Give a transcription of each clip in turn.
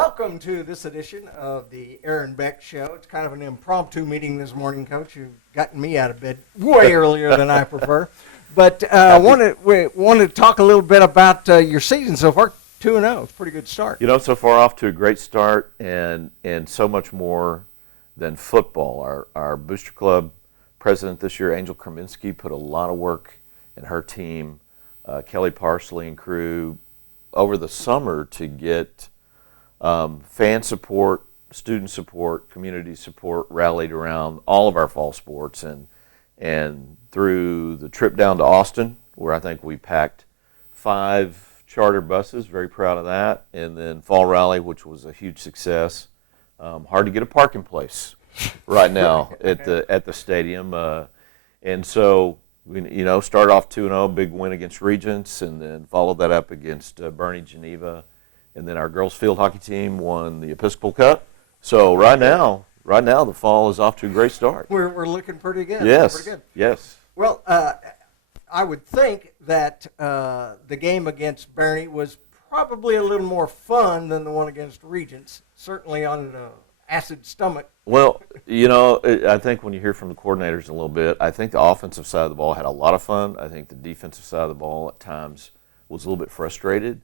Welcome to this edition of the Aaron Beck Show. It's kind of an impromptu meeting this morning, Coach. You've gotten me out of bed way earlier than I prefer. But we want to talk a little bit about your season so far. 2-0. It's a pretty good start. You know, so far off to a great start, and so much more than football. Our Booster Club president this year, Angel Kraminski, put a lot of work in her team, Kelly Parsley and crew, over the summer to get fan support, student support, community support rallied around all of our fall sports, and through the trip down to Austin, where I think we packed 5 charter buses, very proud of that, and then fall rally, which was a huge success. Hard to get a parking place right now at the stadium, and so we started off 2-0, big win against Regents, and then followed that up against Bernie Geneva. And then our girls field hockey team won the Episcopal Cup. So right now the fall is off to a great start. We're looking pretty good. Yes. Pretty good. Yes. Well, I would think that the game against Bernie was probably a little more fun than the one against Regents, certainly on an acid stomach. Well, I think when you hear from the coordinators a little bit, I think the offensive side of the ball had a lot of fun. I think the defensive side of the ball at times was a little bit frustrated.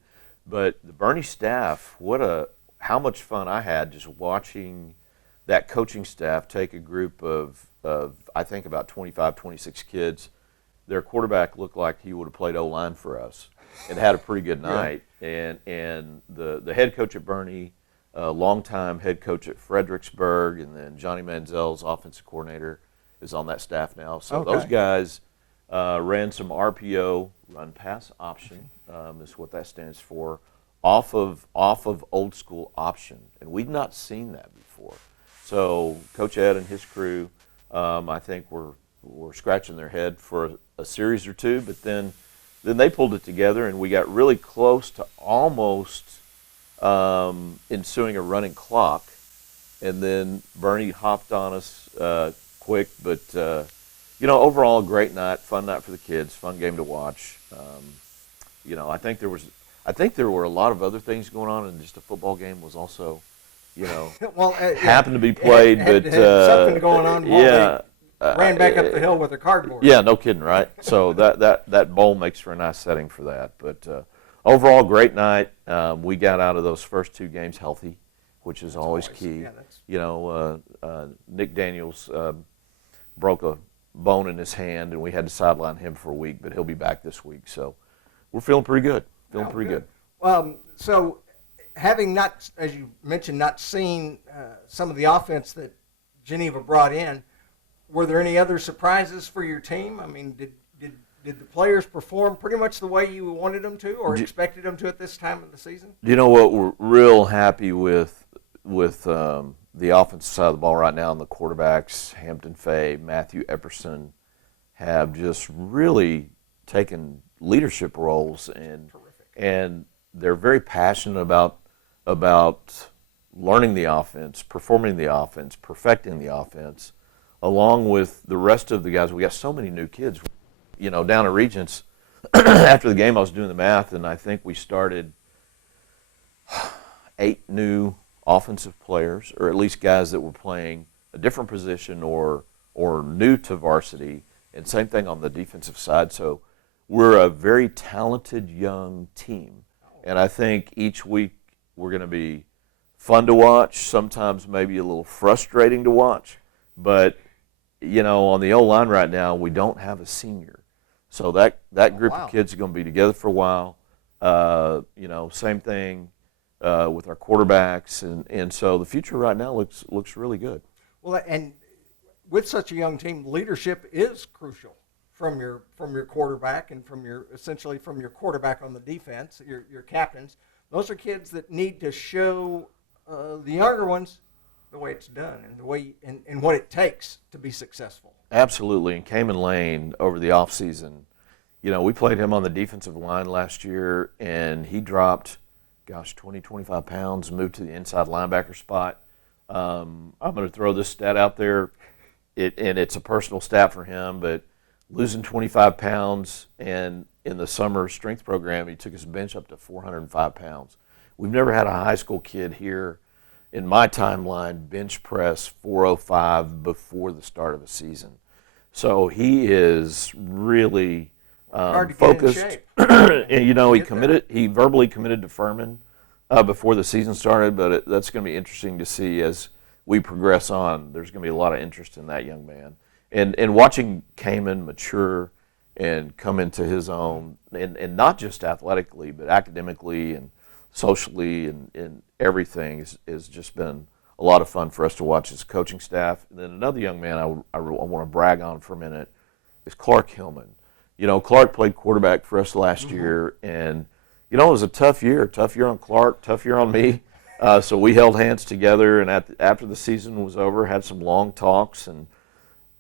But the Bernie staff, how much fun I had just watching that coaching staff take a group of I think about 25, 26 kids. Their quarterback looked like he would have played O-line for us and had a pretty good night. Yeah. And the head coach at Bernie, longtime head coach at Fredericksburg, and then Johnny Manziel's offensive coordinator is on that staff now. So those guys ran some RPO, run pass option, is what that stands for, off of old school option, and we'd not seen that before. So Coach Ed and his crew, I think were scratching their head for a series or two, but then they pulled it together, and we got really close to almost ensuing a running clock, and then Bernie hopped on us quick, but overall, a great night, fun night for the kids, fun game to watch. I think there were a lot of other things going on, and just a football game was also, happened to be played, had something going on. Ran back up the hill with a cardboard. Yeah, no kidding, right? So that bowl makes for a nice setting for that. But overall, great night. We got out of those first 2 games healthy, which is always key. Yeah, Nick Daniels broke a bone in his hand, and we had to sideline him for a week, but he'll be back this week. So we're feeling pretty good. Good. So having not, as you mentioned, not seen some of the offense that Geneva brought in, were there any other surprises for your team? I mean, did the players perform pretty much the way you wanted them to or expected them to at this time of the season? You know what? We're real happy with the offensive side of the ball right now, and the quarterbacks, Hampton Fay, Matthew Epperson, have just really taken leadership roles, and they're very passionate about learning the offense, performing the offense, perfecting the offense, along with the rest of the guys. We got so many new kids, down at Regents. After the game, I was doing the math, and I think we started 8 new offensive players, or at least guys that were playing a different position or new to varsity, and same thing on the defensive side. So we're a very talented young team, and I think each week we're going to be fun to watch, sometimes maybe a little frustrating to watch, but on the O-line right now, we don't have a senior. So that group of kids are going to be together for a while. Same thing with our quarterbacks, and so the future right now looks really good. Well, and with such a young team, leadership is crucial from your quarterback and from your quarterback on the defense, your captains. Those are kids that need to show the younger ones the way it's done and the way and what it takes to be successful. Absolutely. And Cayman Lane over the off season, we played him on the defensive line last year, and he dropped 20, 25 pounds, moved to the inside linebacker spot. I'm going to throw this stat out there, and it's a personal stat for him, but losing 25 pounds, and in the summer strength program, he took his bench up to 405 pounds, we've never had a high school kid here in my timeline bench press 405 before the start of a season. So he is really Hard to focused. get in shape. And, you know, he verbally committed to Furman before the season started, but that's going to be interesting to see as we progress on. There's going to be a lot of interest in that young man. And watching Kamen mature and come into his own, and not just athletically, but academically and socially and everything has just been a lot of fun for us to watch as a coaching staff. And then another young man I want to brag on for a minute is Clark Hillman. You know, Clark played quarterback for us last year, and, you know, it was a tough year on Clark, tough year on me. So we held hands together, and after the season was over, had some long talks, and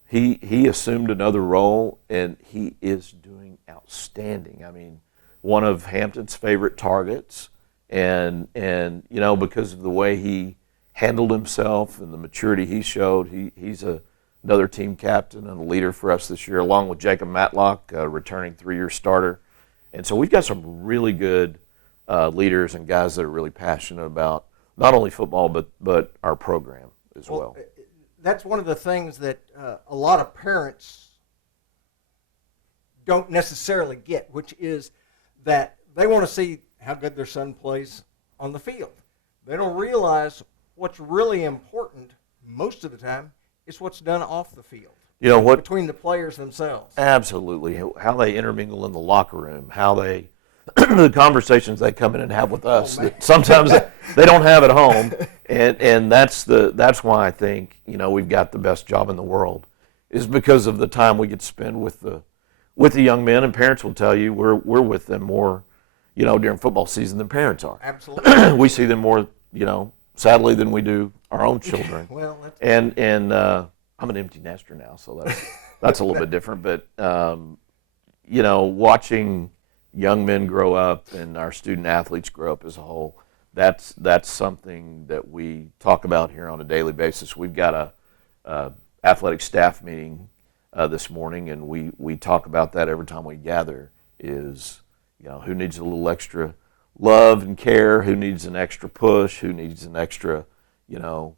he assumed another role, and he is doing outstanding. I mean, one of Hampton's favorite targets, and you know, because of the way he handled himself and the maturity he showed, he's another team captain and a leader for us this year, along with Jacob Matlock, returning 3-year starter. And so we've got some really good leaders and guys that are really passionate about not only football but our program as well. That's one of the things that a lot of parents don't necessarily get, which is that they want to see how good their son plays on the field. They don't realize what's really important most of the time is what's done off the field. You know what? Between the players themselves. Absolutely. How they intermingle in the locker room, how they the conversations they come in and have with us that sometimes they don't have at home, and that's why I think, you know, we've got the best job in the world, is because of the time we get to spend with the young men. And parents will tell you we're with them more, you know, during football season than parents are. Absolutely. We see them more, you know, sadly, than we do our own children. Well, and I'm an empty nester now, so that's a little bit different. But you know, watching young men grow up and our student athletes grow up as a whole, that's something that we talk about here on a daily basis. We've got a athletic staff meeting this morning, and we talk about that every time we gather. Is, you know, who needs a little extra love and care, who needs an extra push, who needs an extra, you know,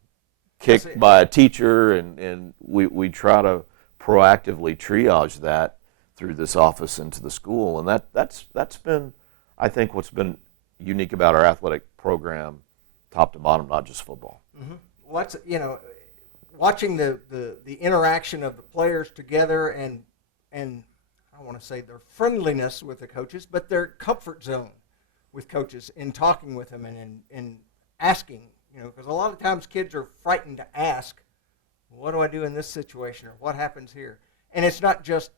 kick by a teacher, and we try to proactively triage that through this office into the school. And that's been, I think, what's been unique about our athletic program, top to bottom, not just football. Mm-hmm. Well, that's, you know, watching the interaction of the players together and I want to say their friendliness with the coaches, but their comfort zone with coaches in talking with them and in asking, you know, because a lot of times kids are frightened to ask, what do I do in this situation, or what happens here? And it's not just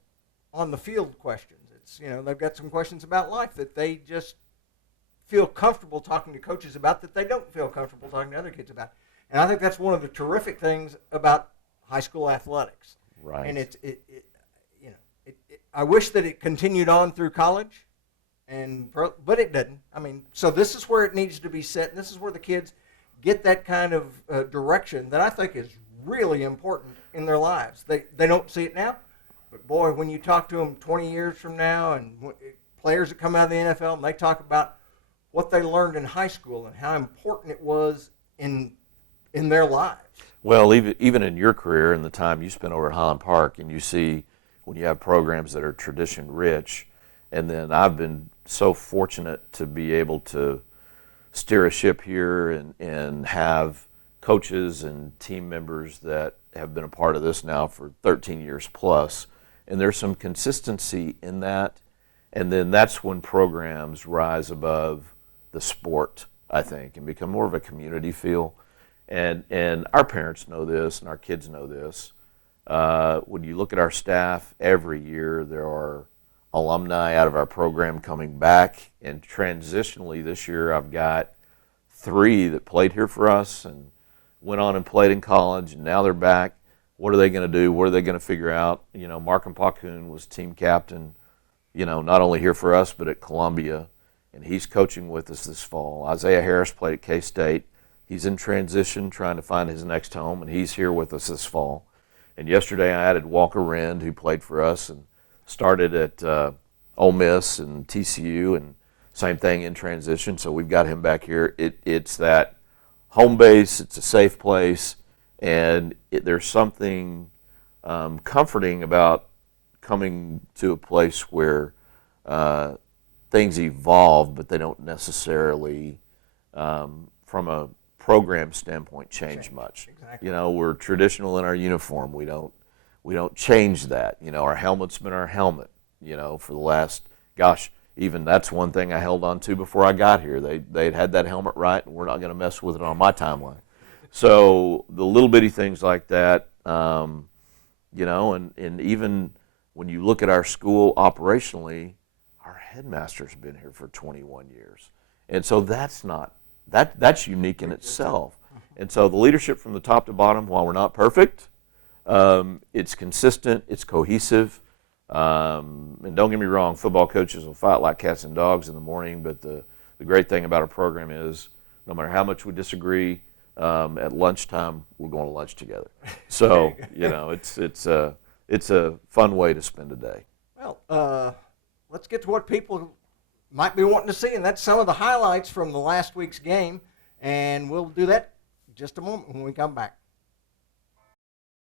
on the field questions. It's, you know, they've got some questions about life that they just feel comfortable talking to coaches about that they don't feel comfortable talking to other kids about. And I think that's one of the terrific things about high school athletics. Right. And I wish that it continued on through college, but it didn't. I mean, so this is where it needs to be set, and this is where the kids get that kind of direction that I think is really important in their lives. They don't see it now, but boy, when you talk to them 20 years from now, and players that come out of the NFL, and they talk about what they learned in high school and how important it was in their lives. Well, even in your career and the time you spent over at Highland Park, and you see when you have programs that are tradition rich, and then I've been so fortunate to be able to steer a ship here and have coaches and team members that have been a part of this now for 13 years plus, and there's some consistency in that, and then that's when programs rise above the sport, I think, and become more of a community feel. And our parents know this, and our kids know this. When you look at our staff, every year there are alumni out of our program coming back, and transitionally this year I've got 3 that played here for us and went on and played in college, and now they're back. What are they going to do? What are they going to figure out? You know, Markham Pacoon was team captain, you know, not only here for us but at Columbia, and he's coaching with us this fall. Isaiah Harris played at K-State. He's in transition, trying to find his next home, and he's here with us this fall. And yesterday I added Walker Rend, who played for us and started at Ole Miss and TCU, and Same thing in transition. So we've got him back here. It's that home base. It's a safe place, and there's something comforting about coming to a place where things evolve, but they don't necessarily, from a program standpoint, change much. Exactly. You know, we're traditional in our uniform. We don't change that. You know, our helmet's been our helmet. You know, for the last, gosh, even that's one thing I held on to before I got here. They'd had that helmet right, and we're not going to mess with it on my timeline. So the little bitty things like that, you know, and even when you look at our school operationally, our headmaster's been here for 21 years. And so that's unique in itself. And so the leadership from the top to bottom, while we're not perfect, it's consistent, it's cohesive. And don't get me wrong, football coaches will fight like cats and dogs in the morning, but the great thing about our program is no matter how much we disagree, at lunchtime we're going to lunch together. So, you know, it's a fun way to spend a day. Well, let's get to what people might be wanting to see, and that's some of the highlights from the last week's game, and we'll do that in just a moment when we come back.